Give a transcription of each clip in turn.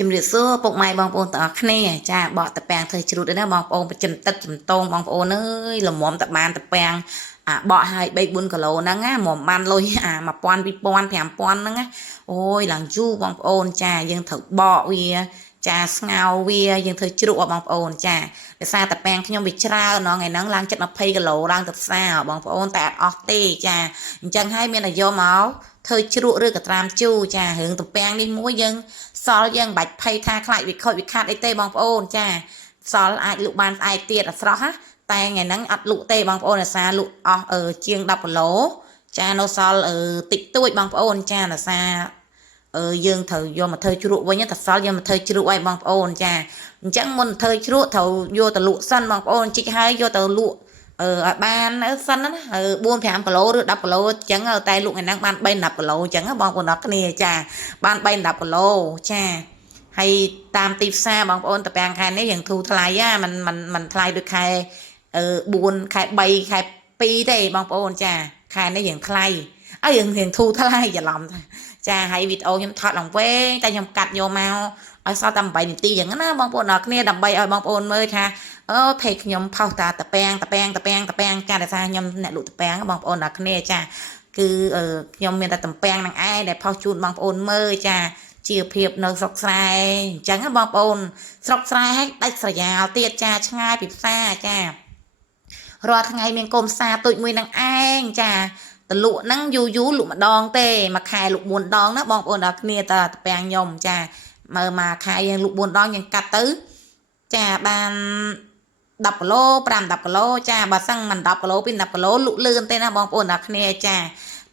ជំរាបសួរពុកម៉ែបងប្អូនទាំងអស់គ្នាចាបកតពាំងធ្វើជ្រូតដែរណាបងប្អូនប្រចាំទឹកចំតងបងប្អូនអើយល្មមតបានតពាំងបកឲ្យ3 4គីឡូហ្នឹងណាមកបានលុយ1000 2000 5000ហ្នឹងណាអូយឡើងយូរបងប្អូនចាយើងត្រូវបកវាចាស្ងោរវាយើងធ្វើជ្រក់បងប្អូនចាដោយសារតពាំងខ្ញុំវាច្រើនណថ្ងៃហ្នឹងឡើងចិត្ត20គីឡូឡើងទៅផ្សារបងប្អូនតែអត់អស់ទេចាអញ្ចឹងហើយមានតែយកមកធ្វើជ្រក់ឬក៏ត្រាំជូរចារឿងតពាំងនេះមួយយើងសល់យើងបាច់ភ័យថាខ្លាចវាខូចវាខាតអីទេបងប្អូនចាសល់អាចលក់បានស្អែកទៀតអត់ស្រស់ណាតែថ្ងៃហ្នឹងអត់លក់ទេបងប្អូនអាសាលក់អស់ជាង10គីឡូចានៅសល់តិចតួចបងប្អូនចាអាសាយើងត្រូវយកមកធ្វើជ្រក់វិញតែសល់យើងមកធ្វើជ្រក់ឲ្យបងប្អូនចាអញ្ចឹងមុនធ្វើជ្រក់ត្រូវយកទៅលក់សិនបងប្អូនជីកហើយយកទៅលក់ឲ្យបានសិនណា4 5គីឡូឬ10គីឡូអញ្ចឹងតែលក់ថ្ងៃហ្នឹងបាន3 10គីឡូអញ្ចឹងបងប្អូនអរគ្នាចាបាន3 10គីឡូចាហើយតាមទីផ្សារបងប្អូនតពាំងខែនេះយើងធូរថ្លៃมันថ្លៃដូចខែ4ខែ3ខែ2ទេបងប្អូនចាខែនេះយើងថ្លៃយើងធូរថ្លៃច្រឡំចាហើយវីដេអូខ្ញុំថតឡើងវែងតែខ្ញុំកាត់យកមកឲ្យសល់តែ8នាទីអញ្ចឹងណាបងប្អូនអរគ្នាដើម្បីឲ្យបងប្អូនមើលថាเพจខ្ញុំផុសតាតពាំងចាដោយសារខ្ញុំអ្នកលក់តពាំងបងប្អូនអរគ្នាចាគឺខ្ញុំមានតែតពាំងនឹងឯងដែលផុសជូនបងប្អូនមើលចាជាភាពនៅស្រុកស្រែអញ្ចឹងបងប្អូនស្រុកស្រែដាច់ស្រយាលទៀតចាឆ្ងាយពីផ្សារចារាល់ថ្ងៃមានកូនផ្សារទូចមួយនឹងឯងចាតលក់ហ្នឹងយូរលក់ម្ដងទេមួយខែលក់4ដងណាបងប្អូនអរគ្នាតពាំងខ្ញុំចាមើលមួយខែយើងលក់4ដងយើងកាត់ទៅចាបាន10គីឡូ5 10គីឡូចាបើសិនមិន10គីឡូពី10គីឡូលក់លឿនទេណាបងប្អូនអរគ្នាចា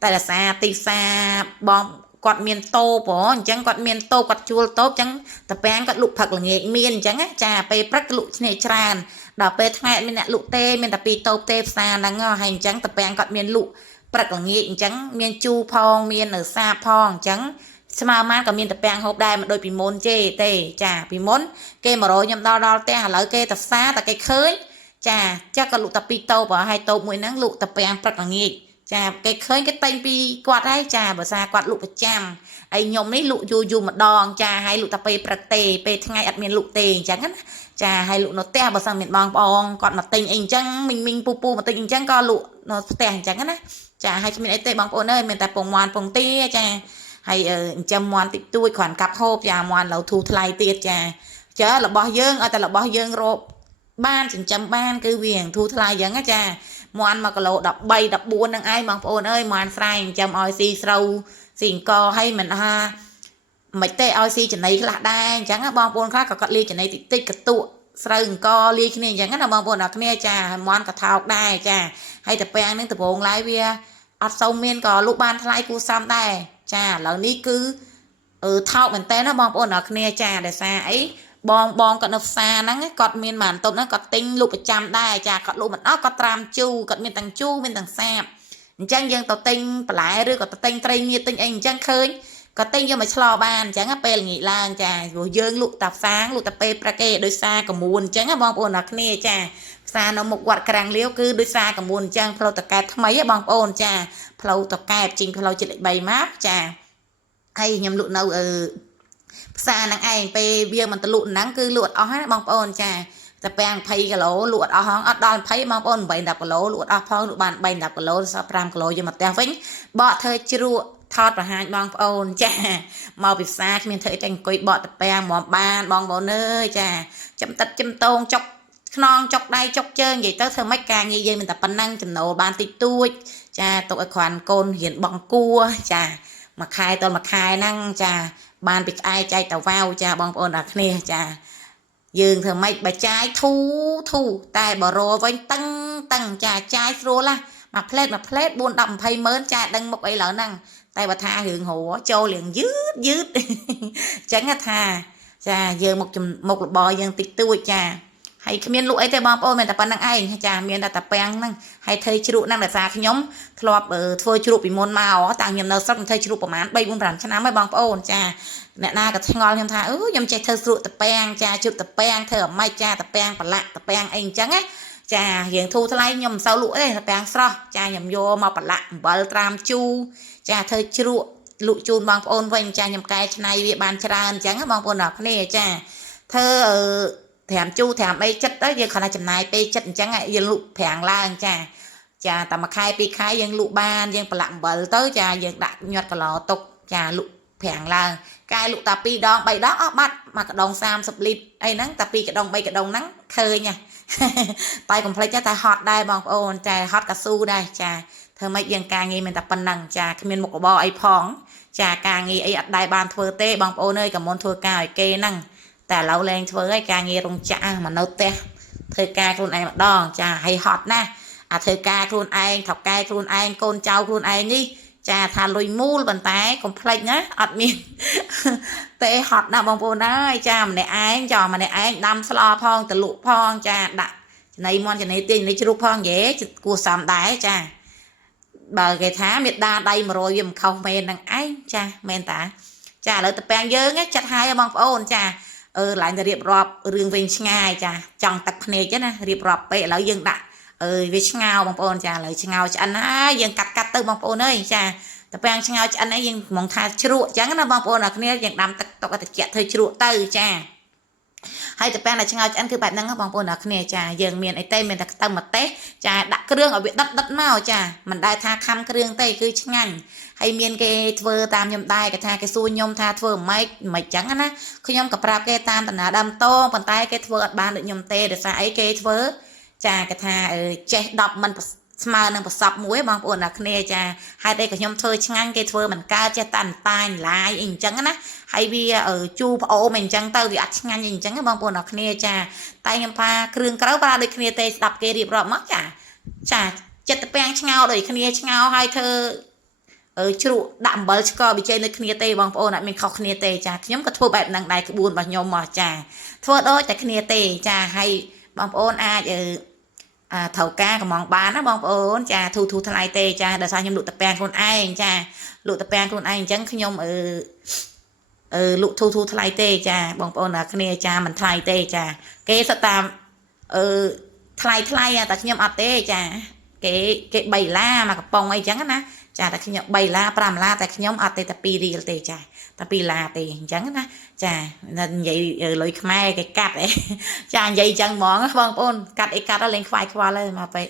តែរសារទីផ្សារបងគាត់មានតូបអញ្ចឹងគាត់មានតូបគាត់ជួលតូបអញ្ចឹងតពាំងគាត់លក់ផឹកល្ងាចមានអញ្ចឹងចាពេលព្រឹកលក់ឆ្នេរច្រើនដល់ពេលថ្ងៃអត់មានអ្នកលក់ទេមានតែ2តូបទេផ្សារហ្នឹងហើយអញ្ចឹងតពាំងគាត់មានលក់ព្រឹកល្ងាចអញ្ចឹងមានជូរផងមាននៅសាផងអញ្ចឹងស្មើម៉ានក៏មានតពាំងហូបដែរមិនដូចពីមុនទេចាពីមុនគេ100ខ្ញុំដល់ផ្ទះឥឡូវគេទៅផ្សារតែគេឃើញចាចាស់ក៏លក់តែ2តូបហើយតូបមួយហ្នឹងលក់តពាំងព្រឹកល្ងាចចាគេឃើញគេតែងពីគាត់ហើយចាបើសារគាត់លក់ប្រចាំហើយខ្ញុំនេះលក់យូរម្ដងចាហើយលក់តែពេលព្រឹកទេពេលថ្ងៃអត់មានលក់ទេអញ្ចឹងណាចាហើយលក់នៅផ្ទះបើសិនមានបងប្អូនគាត់មកទិញអីអញ្ចឹងមីងពូមកទិញអញ្ចឹងក៏លក់នៅផ្ទះអញ្ចឹងណាចាហើយគ្មានអីទេបងប្អូនអើយមានតែពងមាន់ពងទាចាហើយចិញ្ចឹមមាន់តិចតួចគ្រាន់កាប់ហូបចាមាន់ឡូវធូរថ្លៃទៀតចារបស់យើងឲ្យតែរបស់យើងរកបានចិញ្ចឹមបានគឺវាធូរថ្លៃអញ្ចឹងចាមាន់1គីឡូ13 14ហ្នឹងឯងបងប្អូនអើយមាន់ស្រែចិញ្ចឹមឲ្យស៊ីស្រូវស៊ីអង្គឲ្យមិនថាមិនទេឲ្យស៊ីចំណីខ្លះដែរអញ្ចឹងបងប្អូនខ្លះក៏គាត់លាយចំណីតិចកតក់ស្រូវអង្គលាយគ្នាអញ្ចឹងណាបងប្អូនអរគ្នាចាមាន់ក៏ថោកដែរចាហើយតពាំងនឹងដំបងឡាយវាអត់សូវមានក៏លក់បានថ្លៃគួរសមដែរចាឥឡូវនេះគឺថោកមែនតើណាបងប្អូនអរគ្នាចាដោយសារអីបងគាត់នៅផ្សារហ្នឹងគាត់មានបានតុបហ្នឹងគាត់ទិញលក់ប្រចាំដែរចាគាត់លក់មិនអស់គាត់ត្រាំជូរគាត់មានទាំងជូរមានទាំងសាបអញ្ចឹងយើងទៅទិញបន្លែឬក៏ទៅទិញត្រីងៀតទិញអីអញ្ចឹងឃើញក៏ទិញយកមកឆ្លបានអញ្ចឹងពេលល្ងាចឡើងចាព្រោះយើងលក់តាផ្សារលក់តែពេលព្រឹកទេដោយសារកមួនអញ្ចឹងបងប្អូនអរគ្នាចាផ្សារនៅមុខវត្តក្រាំងលាវគឺដោយសារកមួនអញ្ចឹងផ្លូវតកែបថ្មីបងប្អូនចាផ្លូវតកែបជីងផ្លូវចិត្តលេខ3មកចាហើយខ្ញុំលក់នៅផ្សារហ្នឹងឯងពេលវាមិនទៅលក់ហ្នឹងគឺលក់អត់អស់ណាបងប្អូនចាតែពាំង20គីឡូលក់អត់អស់អត់ដល់20បងប្អូន8 10គីឡូលក់អស់ផងលក់បាន3 10គីឡូសល់5គីឡូយកមកផ្ទះវិញបកធ្វើជ្រក់ថតបង្ហាញបងប្អូនចាមកពីផ្សារគ្មានធ្វើអីតែអង្គុយបកតពាំងមកបានបងប្អូនអើយចាចំទឹកចំតងចុកខ្នងចុកដៃចុកជើងនិយាយទៅធ្វើម៉េចការងារយើងមានតែប៉ុណ្ណឹងចំណូលបានតិចតួចចាទុកឲ្យគ្រាន់កូនរៀនបងគួរចាមួយខែតមួយខែហ្នឹងចាបានពីក្អែចែកតវ៉ាវចាបងប្អូនអរគ្នាចាយើងធ្វើម៉េចបើចាយធូតែបើរវិញតឹងចាចាយស្រួលណាមួយផ្លេត4 10 20ម៉ឺនចាដឹងមុខអីឡើយហ្នឹងតែបើថារឿងរចូលរៀងយឺតអញ្ចឹងថាចាយើងមុខរបរយើងតិចតួចចាហើយគ្មានលក់អីទេបងប្អូនមានតែប៉ុណ្្នឹងឯងចាមានតែពាំងហ្នឹងហើយធ្វើជ្រក់ហ្នឹងដោយសារខ្ញុំធ្លាប់ធ្វើជ្រក់ពីមុនមកតាំងខ្ញុំនៅស្រុកធ្វើជ្រក់ប្រហែល3 4 5ឆ្នាំហើយបងប្អូនចាអ្នកណាក៏ឆ្ងល់ខ្ញុំថាខ្ញុំចេះធ្វើជ្រក់តពាំងចាជ្រក់តពាំងធ្វើអាម៉េចចាតពាំងប្រឡាក់តពាំងអីអញ្ចឹងណាចាយើងធូរថ្លៃខ្ញុំមិនសូវលក់ទេតពាំងស្រស់ចាខ្ញុំយកមកប្រឡាក់អំបិលត្រាំជូរចាធ្វើជ្រក់ លក់ជូនបងប្អូនវិញចាខ្ញុំកែច្នៃវាបានច្រើនអញ្ចឹងបងប្អូនអរគ្នាចាធ្វើត្រាំជូរត្រាំអីចិត្តទៅយើងគ្រាន់តែចំណាយពេលចិត្តអញ្ចឹងយើងលក់ប្រាំងឡើងចាតែមួយខែពីរខែយើងលក់បានយើងប្រឡាក់អំបិលទៅចាយើងដាក់ញាត់គីឡូទុកចាលក់ប្រាំងឡើងកែលក់តែ2 ដង 3 ដងអស់បាត់មួយកដុង30 លីត្រអីហ្នឹងតែ2 កដុង 3 កដុងហ្នឹងឃើញតែកុំភ្លេចតែហត់ដែរបងប្អូនចាហត់កស៊ូដែរចាធ្វើម៉េចយើងការងារមានតែប៉ុណ្ណឹងចាគ្មានមុខរបរអីផងចាការងារអីអត់ដែរបានធ្វើទេបងប្អូនអើយកុំមុនធ្វើការឲ្យគេហ្នឹងតែឥឡូវលែងធ្វើហើយការងាររោងចក្រមកនៅផ្ទះធ្វើការខ្លួនឯងម្ដងចាហើយហត់ណាស់អាធ្វើការខ្លួនឯងថៅកែខ្លួនឯងកូនចៅខ្លួនឯងនេះចាថាលុយមូលប៉ុន្តែកុំភ្លេចណាអត់មានទេហត់ណាស់បងប្អូនអើយចាម្នាក់ឯងដាំស្លផងតលក់ផងចាដាក់ចំណីមន់ចំណីទាញចំណីជ្រូកផងយេគួរសមដែរចាបើគេថាមេដាដៃ100វាមិនខុសមែននឹងឯងចាមែនតាចាឥឡូវតពាំងយើងចាត់ហើយបងប្អូនចាឡើងទៅរៀបរាប់រឿងវិញឆ្ងាយចាចង់ទឹកភ្នែកណារៀបរាប់ពេកឥឡូវយើងដាក់វាឆ្ងោបងប្អូនចាឥឡូវឆ្ងោឆ្អិនហើយយើងកាត់ទៅបងប្អូនអើយចាតពាំងឆ្ងោឆ្អិនហើយយើងមកថាជ្រក់អញ្ចឹងណាបងប្អូនអ្នកគ្នាយើងដាំទឹកទុកឲ្យត្រជាក់ធ្វើជ្រក់ទៅចាហើយតពាំងដែលឆ្ងោឆ្អិនគឺបែបហ្នឹងបងប្អូនអ្នកគ្នាចាយើងមានអីទេមានតែខ្ទឹមម្ទេសចាដាក់គ្រឿងឲ្យវាដិតមកចាមិនដែលថាខំគ្រឿងទេគឺឆ្ងាញ់ហើយមានគេធ្វើតាមខ្ញុំដែរគេថាគេសួរខ្ញុំថាធ្វើម៉េចអញ្ចឹងណាខ្ញុំក៏ប្រាប់គេតាមដំណើរដើមតងប៉ុន្តែគេធ្វើអត់បានដូចខ្ញុំទេដោយសារអីគេធ្វើចាគេថាចេះ10មិនស្មើនឹងប្រសពមួយបងប្អូនអ្នកគ្នាចាហេតុអីក៏ខ្ញុំធ្វើឆ្ងាញ់គេធ្វើមិនកើតចេះតាន់តាញឡាយអីអញ្ចឹងណាហើយវាជូរផ្អូមអីអញ្ចឹងទៅវាអត់ឆ្ងាញ់អីអញ្ចឹងបងប្អូនអ្នកគ្នាចាតែខ្ញុំថាគ្រឿងក្រៅប្រើដូចគ្នាទេស្ដាប់គេរៀបរាប់មកចាចិត្តទៅពាំងឆ្ងោដូចគ្នាឆ្ងោហើយធ្វើជ្រក់ដាក់អំបិលស្ករប៊ីចេងដូចគ្នាទេបងប្អូនអត់មានខុសគ្នាទេចាខ្ញុំក៏ធ្វើបែបហ្នឹងដែរក្បួនរបស់ខ្ញុំមកចាធ្វើដូចតែគ្នាទេចាហើយបងប្អូនអាចត្រូវការកំងបានណាបងប្អូនចាធូថ្លៃទេចាដោយសារខ្ញុំលក់តពាំងខ្លួនឯងចាលក់តពាំងខ្លួនឯងអញ្ចឹងខ្ញុំលក់ធូថ្លៃទេចាបងប្អូនអ្នកគ្នាចាមិនថ្លៃទេចាគេសិតតាមថ្លៃតែខ្ញុំអត់ទេចាគេ3 ដុល្លារមកកំប៉ុងអីចឹងណាចាតែខ្ញុំ3 ដុល្លារ5 ដុល្លារតែខ្ញុំអត់ទេតែ2 រៀលទេចាតែ2 ដុល្លារទេអញ្ចឹងណាចានិយាយលុយខ្មែរគេកាត់ចានិយាយអញ្ចឹងហ្មងបងប្អូនកាត់អីកាត់លេងខ្វាយខ្វល់ហើយមកពេល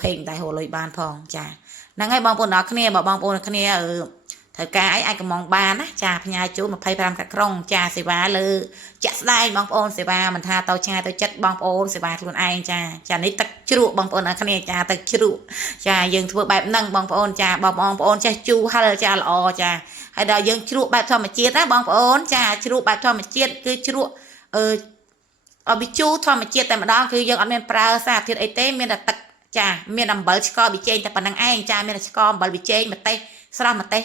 ភេងតែរលុយបានផងចាហ្នឹងហើយបងប្អូនដល់គ្នាបើបងប្អូនគ្នាត្រូវការអីអាចកំងបានណាចាផ្ញើជូន25កាត់ក្រុងចាសេវាលើជាក់ស្ដែងបងប្អូនសេវាមិនថាទៅឆ្ងាយទៅចិត្តបងប្អូនសេវាខ្លួនឯងចានេះទឹកជ្រក់បងប្អូនអ្នកគ្នាចាទឹកជ្រក់ចាយើងធ្វើបែបហ្នឹងបងប្អូនចាបងប្អូនចេះជូរហិលចាល្អចាហើយដល់យើងជ្រក់បែបធម្មជាតិណាបងប្អូនចាជ្រក់បែបធម្មជាតិគឺជ្រក់ឲ្យវាជូរធម្មជាតិតែម្ដងគឺយើងអត់មានប្រើសារធាតុអីទេមានតែទឹកចាមានអំបិលស្ករប៊ីចេងតែប៉ុណ្្នឹងឯងចាមានតែស្ករអំបិលប៊ីចេងម្ទេសស្រស់ម្ទេស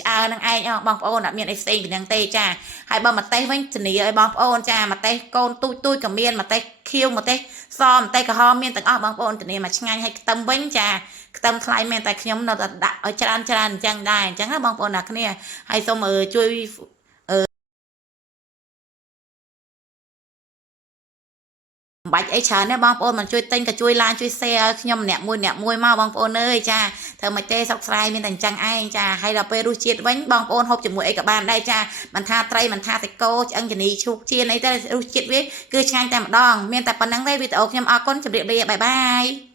ឆ្អើនឹងឯងបងប្អូនអត់មានអីផ្សេងពីហ្នឹងទេចាហើយបើម្ទេសវិញធានាឲ្យបងប្អូនចាម្ទេសកូនទូចក៏មានម្ទេសខៀវម្ទេសសម្ទេសក្រហមមានទាំងអស់បងប្អូនធានាមកឆ្ងាញ់ឲ្យខ្ទឹមវិញចាខ្ទឹមថ្លៃមែនតែខ្ញុំនៅតែដាក់ឲ្យច្រើនអញ្ចឹងដែរអញ្ចឹងណាបងប្អូនអ្នកគ្នាហើយសូមជួយបាច់អីច្រើនណាបងប្អូនមិនជួយទិញក៏ជួយ like ជួយ share ឲ្យខ្ញុំម្នាក់មួយមកបងប្អូនអើយចាធ្វើមិនទេសុខស្រាយមានតែអញ្ចឹងឯងចាហើយដល់ពេលរសជាតិវិញបងប្អូនហូបជាមួយអីក៏បានដែរចាមិនថាត្រីមិនថាសាច់គោឆ្អឹងជំនីឈូកជៀនអីទៅរសជាតិវាគឺឆ្ងាញ់តែម្ដងមានតែប៉ុណ្្នឹងទេវីដេអូខ្ញុំអរគុណជម្រាបលាបាយបាយ